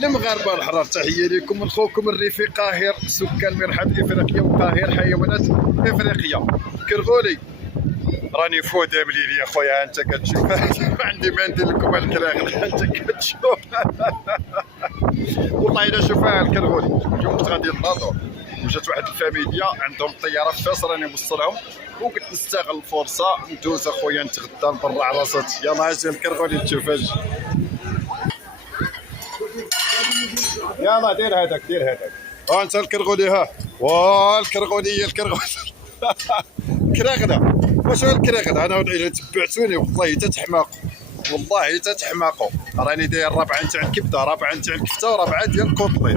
المغاربه الحرار، تحيه لكم من خوكم الريفي قاهر، سكان مرحله افريقيا وقاهر حيوانات افريقيا. كرغولي راني فوده مليل يا خويا، انت كتشوف عندي ما ندير لكم الكراغل انت كتشوف والله الا شوفها الكرغولي. اليوم كنت غادي للناظور وجات واحد الفاميليا عندهم طياره في فاس راني موصلهم، وقلت نستغل الفرصه ندوز اخويا نتغدى برا عراسات. يلاه اجي الكرغولي تشوف اجي. يلا دير هذاك دير هذاك. ها انت الكرغولي، ها والكرغولي الكرغولي كراغله واش هو الكراغله؟ انا الا تبعتوني والله تتحماقوا، والله تتحماقوا. راني داير ربعه تاع الكبده، ربعه تاع الكفته، وربعه ديال الكوطلي.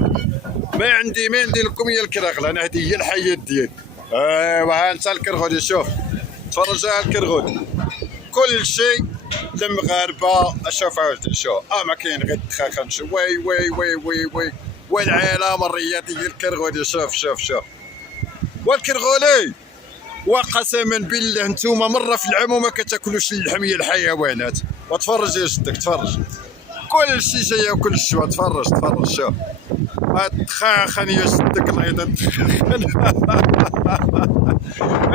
ما عندي ما ندير لكم هي الكراغله، انا هذه هي الحياه ديالي. ايوا ها انت الكرغولي، شوف تفرج على الكرغولي. كل شيء المغاربه شوف عاود شوف. ما كاين غير الدخاخن. شوف وي وي وي وي وي والعالم الرياضي ديال الكرغولي. شوف شوف شوف والكرغولي، وقسما بالله نتوما مره في العام وما كتاكلوش اللحم يا الحيوانات. وتفرج يا جدك تفرج، كل شيء جاي ياكل الشوا. تفرج تفرج شوف الدخاخن يا جدك الله يهدى الدخاخن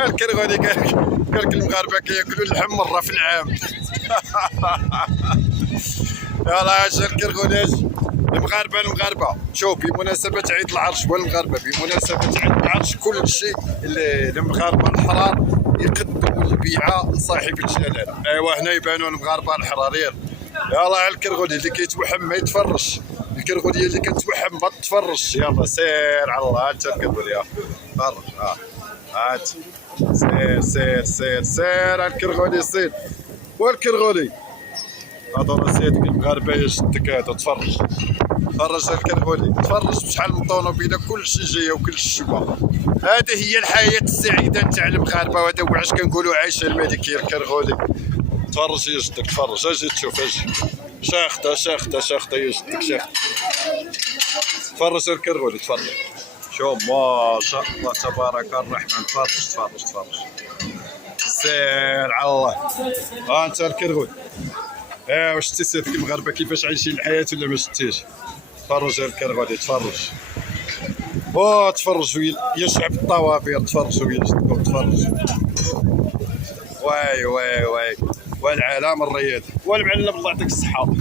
الكرغولي قالك المغاربه كياكلوا اللحم مره في العام يلاه اجي الكرغولي اجي. المغاربه شوف بمناسبه عيد العرش، والمغاربه بمناسبه عيد العرش كل شيء المغاربه الحرار يقدموا البيعه لصاحب الجلاله. ايوا هنا يبانوا المغاربه الحراريين. يلاه الكرغولي اللي كيتوحم ما يتفرش، الكرغوليه اللي كتوحم ما تتفرش. يلا سير على الله انت الكرغوليه تفرج. هات سير سير سير سير الكرغولي سير. والكرغولي هذا راه سيدك المغاربه يا جدك، هذا تفرج تفرج الكرغولي تفرج بشحال من طوموبيله كل شيء جايه وكل الشوا. هذه هي الحياه السعيده نتاع المغاربه، وهذا هو علاش كنقولوا عايشه الملكيه الكرغولي. تفرج يا جدك تفرج اجي تشوف اجي. شاخته شاخته شاخته يا جدك شاخته. تفرج الكرغولي تفرج شوف ما شاء الله تبارك الرحمن. تفرج تفرج تفرج سير على الله. ها انت الكرغولي واش شتي سيدك المغاربه كيفاش عايشين الحياه ولا ما شتيش؟ تفرج الكرغولي تفرج. تفرجوا يا شعب الطوابير، تفرجوا يا جدكم تفرج. واي واي واي والعالم الرياضي والمعلم الله يعطيك الصحه.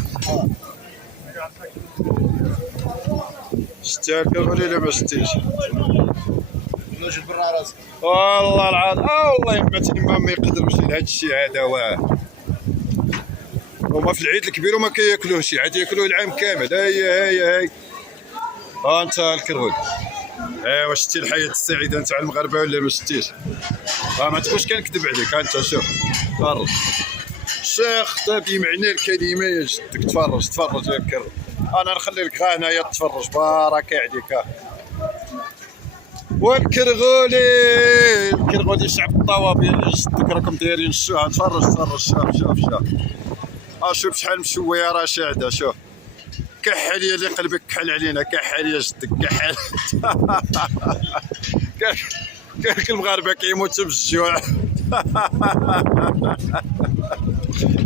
شتي الكرغولي ولا ما شتيش؟ نوجد برا راسك والله العظيم والله ما يقدروش لهذا الشيء هذا. هما في العيد الكبير وما كياكلوهش، عاد ياكلوه العام كامل. هاي ها انت الكرغولي. واش شتي الحياه السعيده نتاع المغاربه ولا ما شتيش؟ ما تقولش كنكذب عليك. انت شوف تفرج شيخ بمعنى الكلمه يا جدك. تفرج تفرج يا الكرغولي. انا نخلي لك غا هنايا تفرج بارك عليك. والكرغولي شعب الطوابير يا جدك راكم دايرين الشوها. تفرج تفرج شوف شوف شوف شوف شحال مشويه راه شاهده. شوف كحل يا اللي قلبك كحل علينا، كحل يا جدك كحل كاك المغاربه كيموتوا بالجوع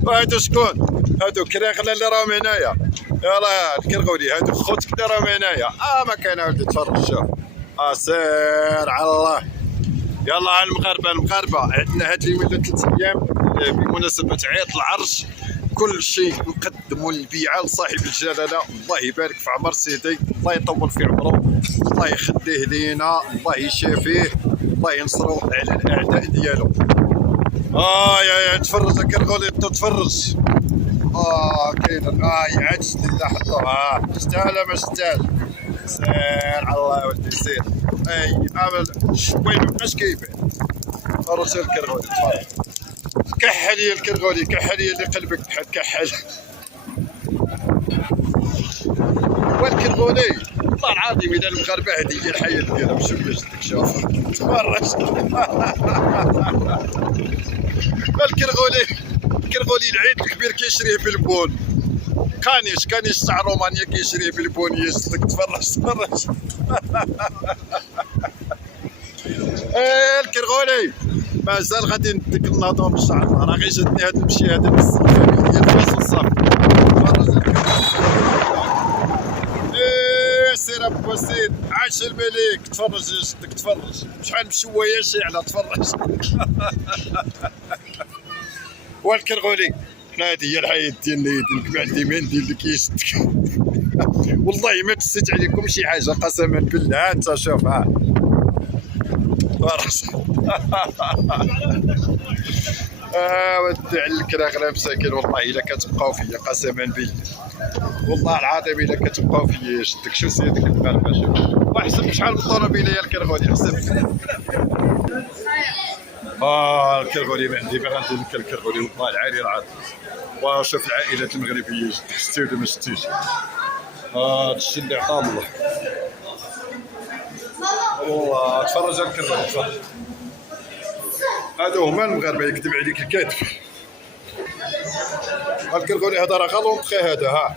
وهادو شكون؟ هادو كراغله اللي راهم هنايا. يلاه الكرغولي هادو خوتك اللي راهم هنايا. ما كان ولدي تفرج شوف. سير على الله. يلا المغاربه عندنا هاد اليومين 3 ايام بمناسبه عيد العرش كل شيء نقدموا البيعه لصاحب الجلاله. الله يبارك في عمر سيدي، الله يطول في عمره، الله يخليه لينا، الله يشافيه، الله ينصرو على الاعداء ديالو. يا تفرج الكرغولي تفرج. كاين عاد شتي لا حطوها. تستاهل ما تستاهل؟ سير على الله يا ولدي سير. شوي ما بقاش كيبان. تفرج الكرغولي تفرج. كحل يا الكرغولي كحل يا اللي قلبك بحال كحل. والكرغولي والله العظيم اذا المغاربه هذه هي الحياه ديالهم. شوف يا جدك شوف تفرج الكرغولي العيد الكبير كيشريه بالبون. كانيش تاع رومانيا كيشريه بالبون يا جدك. تفرج الكرغولي مازال غادي نديك الناظور ان شاء الله. راه غير جاتني هاد المشي هذا بس ديال فاس وصافي. تفرج وسيد عاش الملك. تفرج جدك تفرج شحال بشويه شاعله تفرج. والكرغولي حنا هذه هي الحياه ديالنا. يدك ما عندي ما ندير لك يشتك. والله ما تسيت عليكم شي حاجه قسما بالله. انت شوف ها ودي على الكراغله مساكين. والله الا كتبقاو فيا قسما بالله والله العظيم الا كتبقاو فيا شدك. شو سيدك المغاربه شوف واحسب شحال بالطوموبيله يا الكرغولي حسب. الكرغولي ما عندي باغي ندير لك الكرغولي والله العالي العظيم. وشوف العائلات المغربيه شدك شتي ولا ما شتيش. هادشي اللي عطاه الله. والله تفرج على الكرغولي تفرج. هادو هما المغاربه يكذب عليك الكاتب. الكرغولي هذا راه غالونطخي هذا ها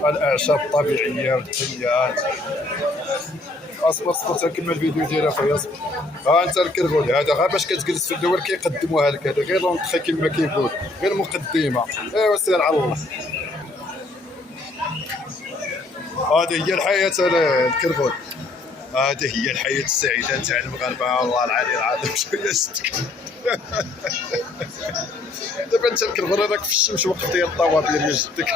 الاعشاب الطبيعيه والثنيات. اصبر تكمل الفيديو ديال اخويا اصبر. انت الكرغولي هذا غير باش كتجلس في الدول كيقدموها لك. هذا غير لونطخي كما كيقول غير مقدمه. ايوا سير على الله. هذه هي الحياه الكرغولي. هذه هي الحياه السعيده تاع المغاربه والله العلي العظيم. شويه ستك. دابا انت الكرغولي راك في الشمس وقت ديال الطوابير يا جدك.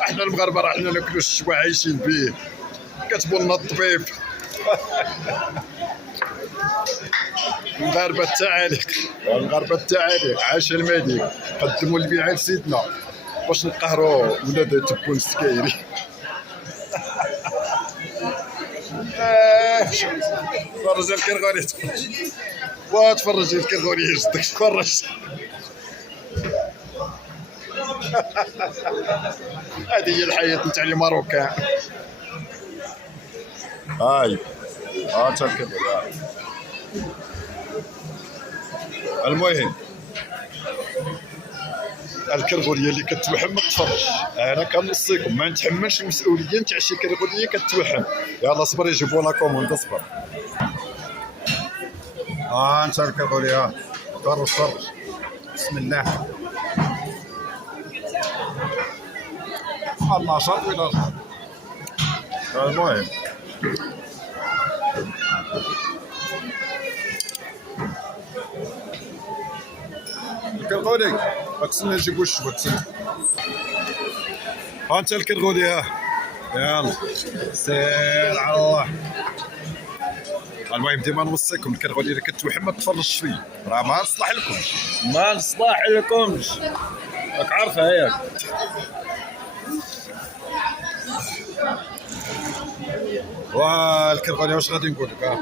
احنا المغاربه راه حنا ناكلو الشوا عايشين به. كتبوا لنا الطبيب. المغاربه التعاليق المغاربه التعاليق عاش الملك. قدموا البيعه لسيدنا باش نقهروا ولاد تبون السكايري. تفرج الكرغولي تفرج. وتفرج الكرغولي يا جدك تفرج. هذه هي الحياه نتاع لي ماروكان. هاي انت الكرغولي. المهم الكرغوليه اللي كتوحم ما تفرج. انا كنوصيكم ما نتحملش المسؤوليه نتاع شي كرغوليه كتوحم. يلا صبر يجيبوا لا كوموند اصبر. انت الكرغولي تفرج تفرج. بسم الله. الله شاط ولا المهم الكرغولي اقسم نجيبو الشبك تسمع. انت الكرغولي يلا سير على الله. المهم ديما نوصيكم الكرغولي اللي كتوحم ما تفرجش فيه راه ما نصلح لكمش ما نصلح لكمش. راك عارفها ياك. والكرغولي واش غادي نقول لك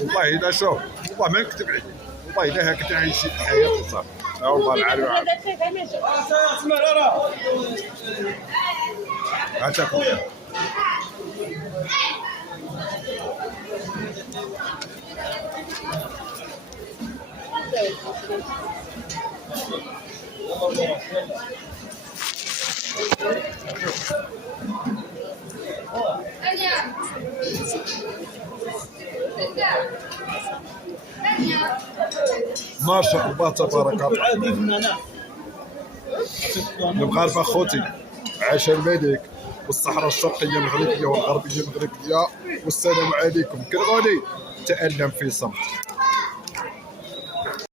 والله الا شوف والله ما نكذب عليك والله الا هكذا عايشين الحياه صافي. والله العالي هاتاكم. ما شاء الله تبارك الله. المغاربه خوتي عاش الملك والصحراء الشرقيه المغربيه والغربيه المغربيه. والسلام عليكم. كرغولي تألم في صمت.